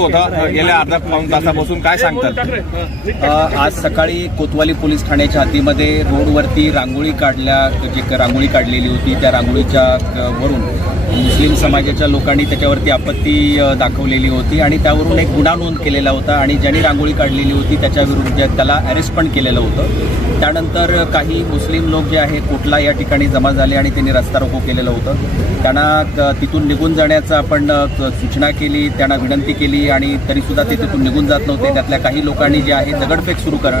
होता. गेल्या अर्धा पाऊन तासापासून काय सांगतात? आज सकाळी कोतवाली पोलीस ठाण्याच्या हद्दीमध्ये रोडवरती रांगोळी काढल्या जे रांगोळी काढलेली होती त्या रांगोळीच्या वरून मुस्लिम समाजाच्या लोकांनी त्याच्यावरती आपत्ती दाखवलेली होती आणि त्यावरून एक गुन्हा नोंद केलेला होता आणि ज्यांनी रांगोळी काढलेली होती त्याच्या विरुद्ध त्याला अरेस्ट पण केलेलं होतं. त्यानंतर काही मुस्लिम लोक जे आहे कोटला या ठिकाणी जमा झाले आणि त्यांनी रस्ता रोको केलेलं होतं. त्यांना तिथून निघून जाण्याचं आपण सूचना केली त्यांना विनंती केली आणि तरीसुद्धा ते तिथून निघून जात नव्हते. त्यातल्या काही लोकांनी जे आहे दगडफेक सुरू कर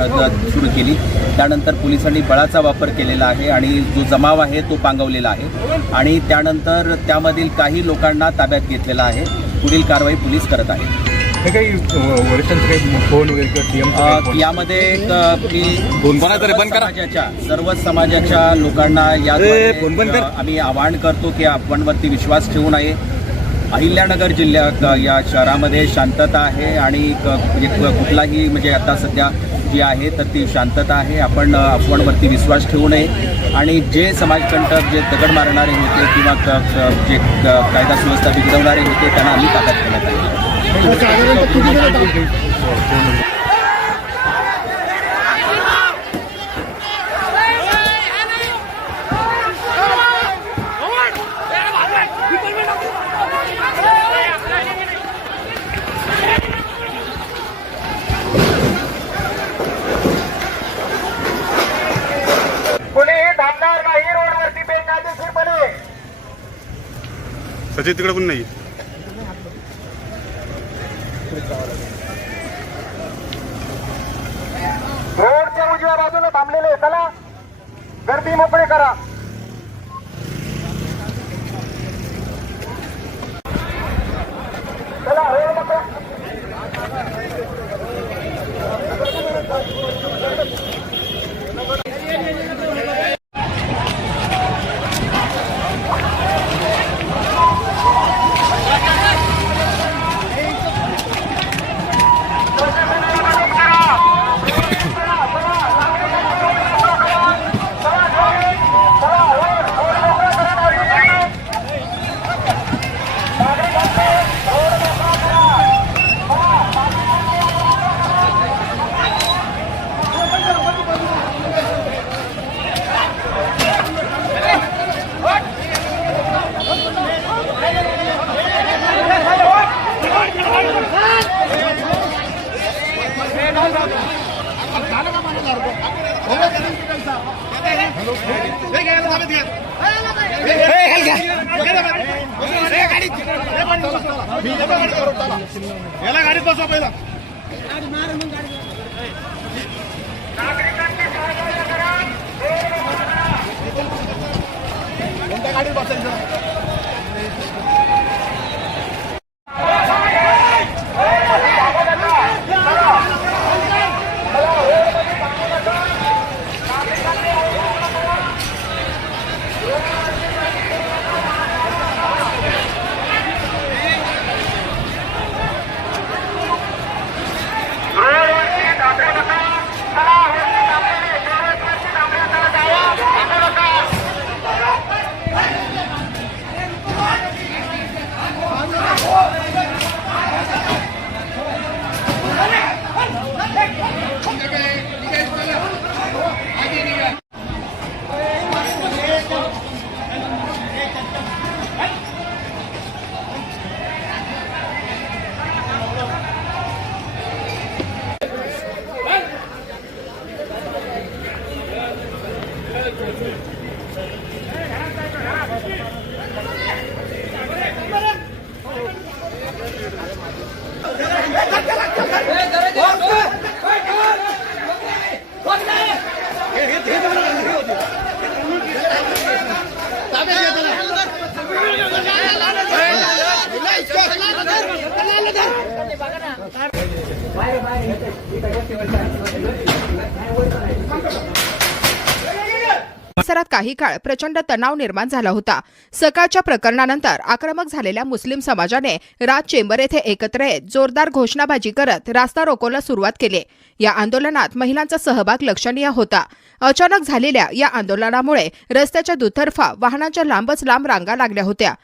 सुरू केली. त्यानंतर पोलिसांनी बळाचा वापर केलेला आहे आणि जो जमाव आहे तो पांगवलेला आहे. आणि त्यानंतर त्यामधील काही लोकांना ताब्यात घेतलेला आहे. पुढील कारवाई पोलीस करत आहे काही वरिष्ठांचे फोन वगैरे यामध्ये सर्व समाजाच्या लोकांना या. आम्ही आवाहन करतो की आपणवरती विश्वास ठेवू नये. अहिल्यानगर जिल्ह्यात या शहरामध्ये शांतता आहे आणि क- म्हणजे कुठलाही म्हणजे आता सध्या जी आहे तर ती शांतता आहे. आपण अफवांवरती विश्वास ठेवू नये. आणि जे समाजकंटक जे दगड मारणारे होते किंवा जे क- कायदा सुव्यवस्था बिघडवणारे होते त्यांना आम्ही ताकद करण्यात आली कुणीही थांबणार नाही रोडवरती बेकायदेशीरपणे सचिन तिकडे पण नाही रोडच्या उजव्या बाजूला थांबलेले चला. गर्दी मोकळे करा. याला गाडीत बसवा पहिला परिसरात काही काळ प्रचंड तणाव निर्माण झाला होता. सकाळच्या प्रकरणानंतर आक्रमक झालेल्या मुस्लिम समाजाने राज चेंबर येथे एकत्र येत जोरदार घोषणाबाजी करत रास्ता रोकोला सुरुवात केली. या आंदोलनात महिलांचा सहभाग लक्षणीय होता. अचानक झालेल्या या आंदोलनामुळे रस्त्याच्या दुतर्फा वाहनांच्या लांबच लांब रांगा लागल्या होत्या.